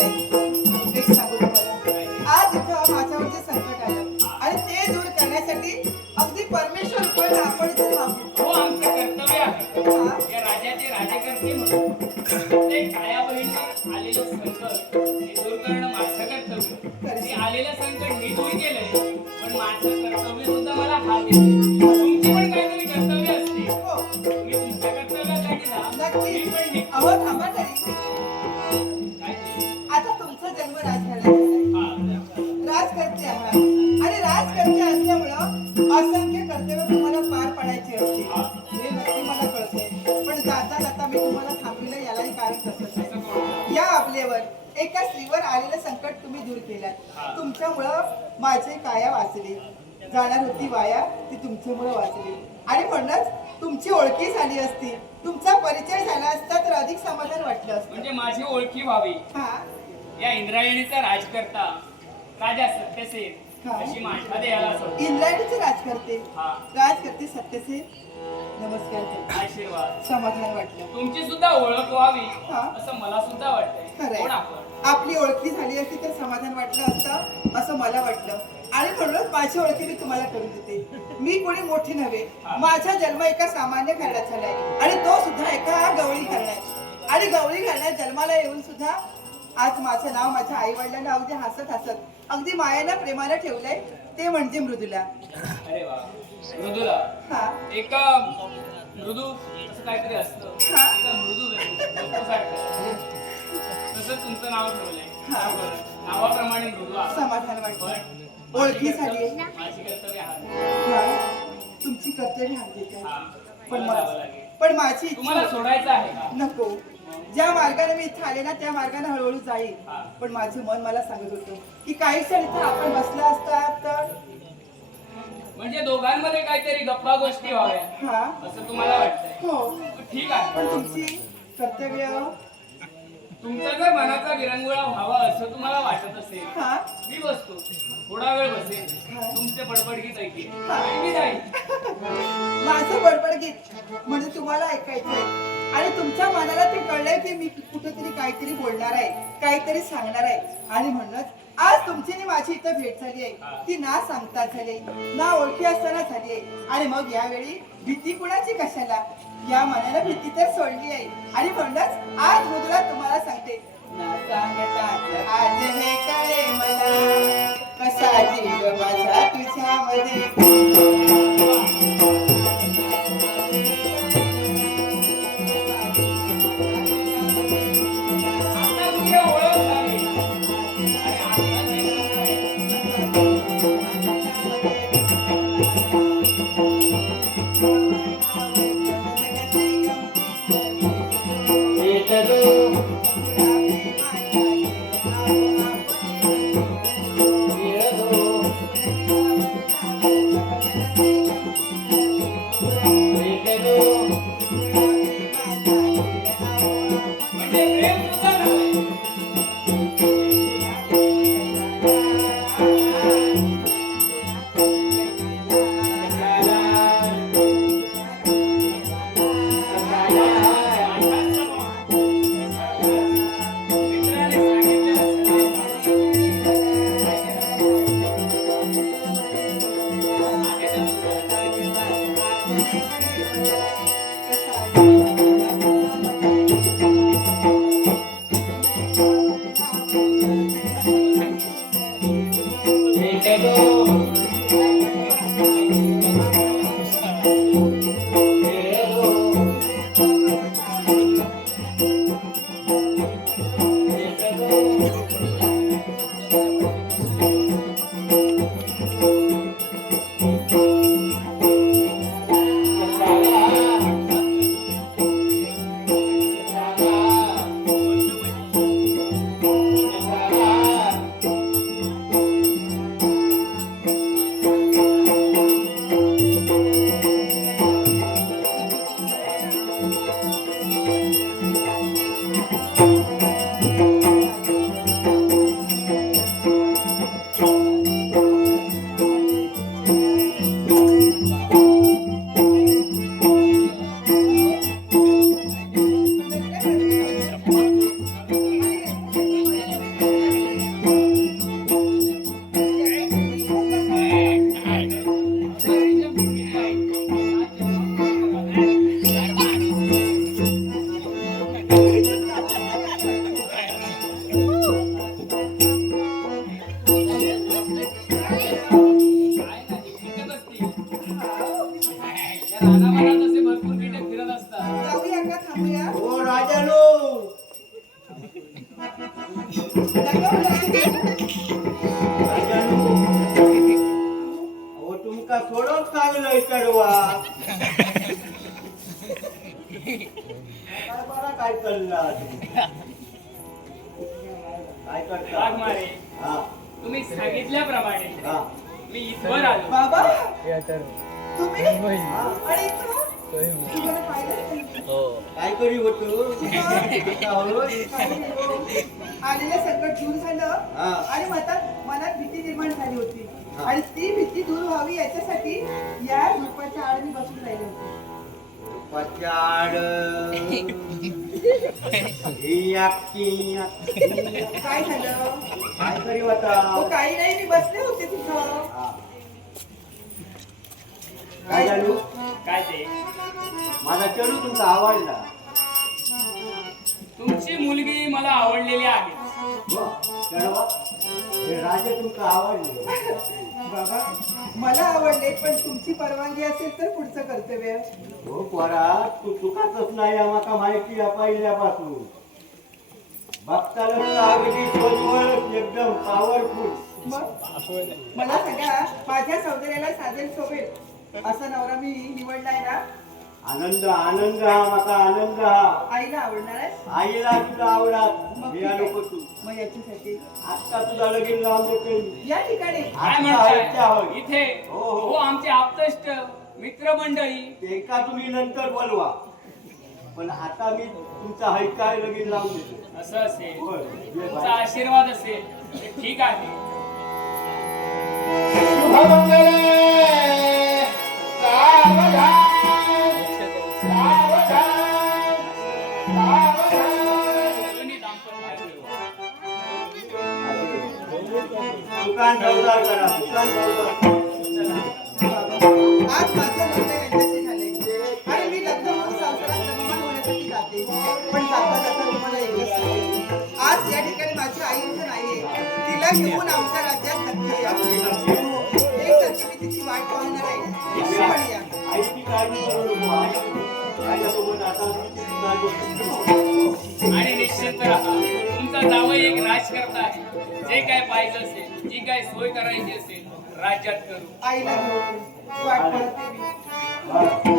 एक सांगू तुम्हाला, आज इथं माझ्यावर जे संकट आलं आणि ते दूर करण्यासाठी अगदी परमेश्वर पण आपण इथे थांबलो. हो, आमचं कर्तव्य आहे. या राजाचे राज्यकर्ते म्हणून प्रत्येक कायाबहिणीवर आलेलं संकट हे दूर करणं माझं कर्तव्य. ते आलेलं संकट मी दूर केलंय, पण माझं कर्तव्य सुद्धा मला हात येते. तुमची पण काहीतरी कर्तव्य असते. हो, तुम्ही तुमच्या कर्तव्यासाठी जा. नक्की. मी पण निघतो. अहो थांबा तरी. काय ते? आता तुमचा जन्म राजघराण्यात झालाय. हा. राजकर्ते आहात आणि राजकर्ते असल्यामुळं असंख्य कर्तव्य तुम्हाला पार पाडायची असते. हे नक्की मला कळतंय. पण जाता जाता मी तुम्हाला थांबविलं यालाही कारण तसंच आहे. या आपल्यावर एका स्त्रीवर आलेलं संकट तुम्ही दूर केलं. तुमच्यामुळं माझे काया वाचली. जाणार होती वाया ती तुमच्यामुळं वाचली. आणि म्हणूनच तुमची ओळखी झाली असती, तुमचा परिचय झाला असता तर अधिक समाधान वाटलं असतं. म्हणजे माझी ओळखी व्हावी, हा या इंद्रायणीचा राजकर्ता राजा सत्यसेन अशी माझ्या देहाला असो. इंग्लंडचे राजकर्ते हा. राजकर्ते सत्यसेन नमस्कार करते. आशीर्वाद. समाधान वाटलं. तुमची सुद्धा ओळख व्हावी हा. असं मला सुद्धा वाटतंय. खरंय. कोण आपण? आपली ओळखी झाली असती तर समाधान वाटलं असतं असं मला वाटलं. आणि म्हणूनच माझी ओळखी मी तुम्हाला करून देते. मी कोणी मोठी नव्हे. माझा जन्म एका सामान्य घरात झालाय आणि तो सुद्धा एका गवळी घराण्यात. आणि गवळी घराण्यात जन्माला येऊन सुद्धा आज माझं नाव माझ्या आई वडिलांना अगदी हसत हसत अगदी मायेनं प्रेमानं ठेवलंय, ते म्हणजे मृदुला. अरे वा. मृदुला. हा एका मृदू असं काहीतरी असतं. हा. एका मृदू वस्तूसारखं. तसं तुमचं नाव ठेवलंय. हा. नावाप्रमाणे मृदू आहे. समाधान वाटलं. ओळखी झाली. माझी कर्तव्य आहे. हा. तुमची कर्तव्य हाती येतात. हा. पण मला जावं लागेल. पण माझी तुम्हाला इच्छा सोडायचं आहे का? नको. ज्या मार्गाने मी इथे आले ना त्या मार्गाने हळूहळू जाईल. हा. पण माझे मन मला सांगत होतं की काही क्षण इथं आपण बसला असता तर. म्हणजे दोघांमध्ये काहीतरी गप्पा गोष्टी व्हाव्या हा असं तुम्हाला वाटतंय. हो. ठीक आहे. पण तुमची कर्तव्य. तुमचा जर मनाचा विरंगुळा व्हावा असं तुम्हाला वाटत असेल, हा मी बसतो, थोडा वेळ बसेल, तुमचे बडबडगीत ऐकेल आणि मी जाईल. माझं बडबड गीत म्हणजे तुम्हाला ऐकायचंय आणि तुमच्या मनाला ते कळलंय की मी कुठेतरी काहीतरी बोलणार आहे, काहीतरी सांगणार आहे. आणि म्हणूनच आज तुमची आणि माझी इथं भेट झाली आहे. ती ना सांगता झाली, ना ओळखी असताना झाली आहे. आणि मग यावेळी भीती कुणाची कशाला, या मनाला भीती तर सोडली आहे. आणि म्हणूनच आज मृदुला तुम्हाला सांगते, ना सांगता आज हे कळे मला कसा जीव माझा तुझ्यामध्ये. आता तुमची ओळख झाली आणि आता नाही काय. म्हणजे प्रेम सुद्धा झालंय. मित्राने नका म्हणू. अहो तुमका थोडं चांगलं चढवा काय बरा काय चालला काय करता वाघमारे हा तुम्ही सांगितल्याप्रमाणे हा मी इथवर आलो. बाबा तुम्ही आणि इथं? तुम्हाला पाहिलं नाही? काय करी होतो आलेलं संकट दूर झालं हा. आणि मनात भीती निर्माण झाली होती हा. आणि ती भीती दूर व्हावी याच्यासाठी या झोपाच्या आड मी बसून राहिले होते. पचाड ही एकटी काय झालं? काय करी होता हो काही नाही, मी बसले होते तिथं. हा. काय झालं काय ते माझा चढू तुमचा आवडला तुमची मुलगी मला आवडलेली आहे. चढवा हे राजे तुमका आवडले बाबा मला आवडले, पण तुमची परवानगी असेल तर पुढचं कर्तव्य. हो पोरा तू चुकातच नाही आम्हाला माहिती आहे पहिल्यापासून बघताना अगदी सोजवळ एकदम पॉवरफुल मग मला सांगा, माझ्या सौंदर्याला साजेल शोभेल असा नवरा मी निवडलाय ना? आनंद आनंद हा माका आनंद हा आईला आवडणार आहे. आईला तुला आवडात मग मी ठीक आहे. नको तू मग याच्यासाठी आता तुझा लगीन लावून देते मी. या ठिकाणी काय आता इच्छा म्हणताय होय. इथे? हो, हो. हो आमचे आप्तेष्ट मित्रमंडळी. ते का तुम्ही नंतर बोलवा पण आता मी तुमचा हैकाय लगीन लावून देतो असं असेल होय. ये तुमचा बाय. आशीर्वाद असेल तर ठीक आहे. दोन्ही दाम्पत्य दुकान चौदार करा दुकान चौदार आज माझं लग्न यांच्याशी झालंय आणि मी लग्न होऊन संसारात रममाण होण्यासाठी जाते. पण जाता जाता तुम्हाला एकच सांगेन, आज या ठिकाणी माझी आई इथं नाहीये. तिला घेऊन आमच्या राज्यात नक्की या. हो, एक मी तिची वाट पाहणार आहे. निश्चित पण या. आईची काळजी करू नको आईसोबत आता मी तिची काळजी आणि निश्चित राहा तुमचा जावई एक राजकर्ता आहे. जे काय पाहिजे असेल जी काय सोय करायची असेल राज्यात करू. आईला घेऊन वाट पाहते मी. करतो.